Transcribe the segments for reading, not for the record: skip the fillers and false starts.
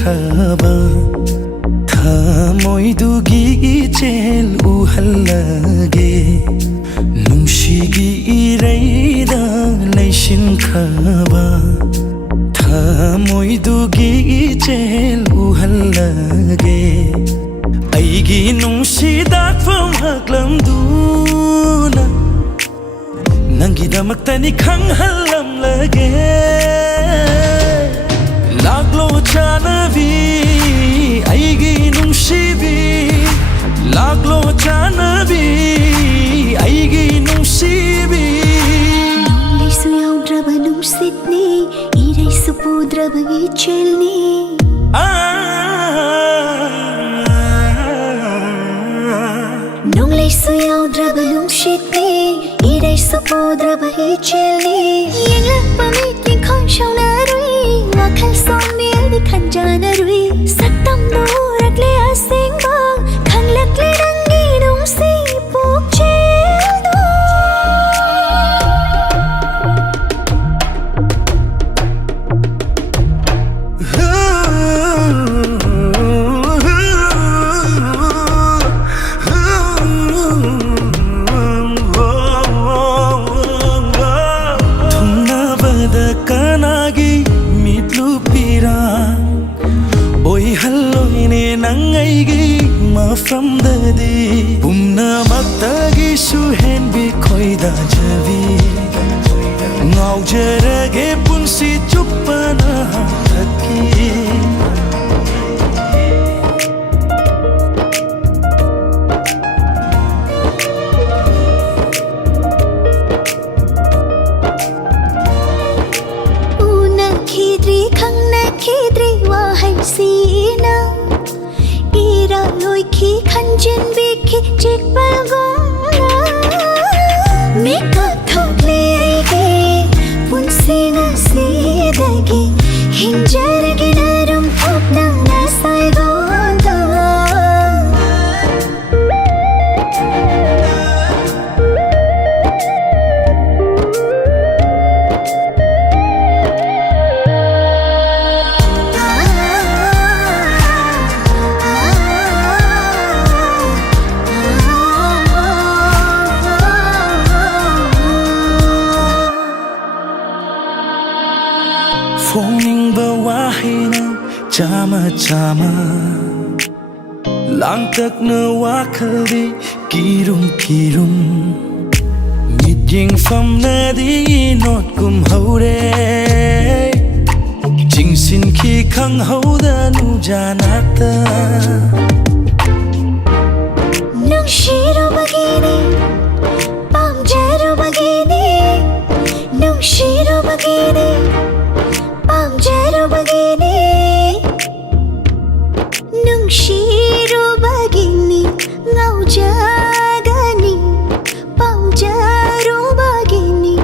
khaba tha moidugi chel uhallage nungshigi ireida leishin khaba tha moidugi chel uhallage aigi nungsidak fam haklam duna nangidamaktani khanghallam lage laglo chanavi aigi nungsibi laglo chanavi aigi nungsibi nunglai suyaudra nungsidni irai supudra chelni nunglai suyaudra nungsidni irai supudra chelni yengla pamit ki khon shauna rui wakhal somni adi khanjana rui sattam no rakle asing bang khanglakle rangi nungsi puk cheldo kanagi mitlu pira oi halloine nangaigi mafam dadi pumna maktagi suhen bi khoida javi ngaujarage punsi chupana thaki khidri wa hai sina ira loi khi khanjen bi khi chik palgona me ka thokle ge pun sina si dagi hinjar ge narum apna na sai gonda Phoning bawahina chama chama lang tak na wakhali kirum kirum midyeng fam na di not kum haure jingsin khi khang hauda nu janata nung shiro bagini pam jero bagini nung shiro bagini pam jero bagini nung shiro bagini ngau jagani pam jero bagini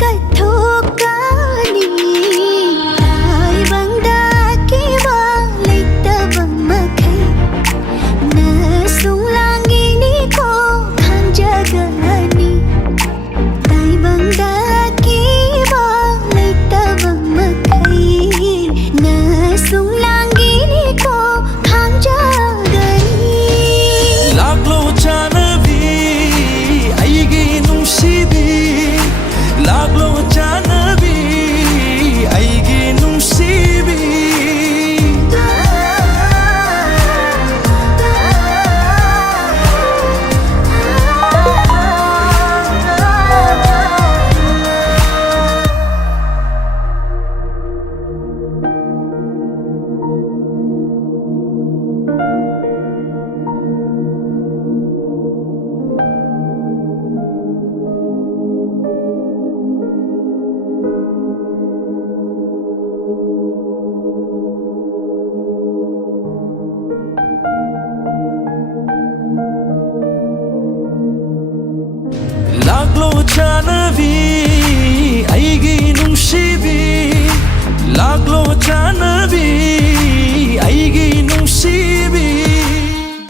kathokani ai bangda ki ba leita bamakai na sunglangi ni ko khang jagani ai bangda ki ba leita bamakai na sunglangi ni ko khang jagani laglo chanavi aigi nungsibi laglo chanavi aigi nungsibi laglo chanavi aigi